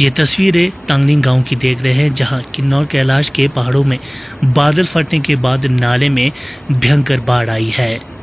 ये तस्वीरें टांगलिंग गांव की देख रहे हैं, जहां किन्नौर कैलाश के पहाड़ों में बादल फटने के बाद नाले में भयंकर बाढ़ आई है।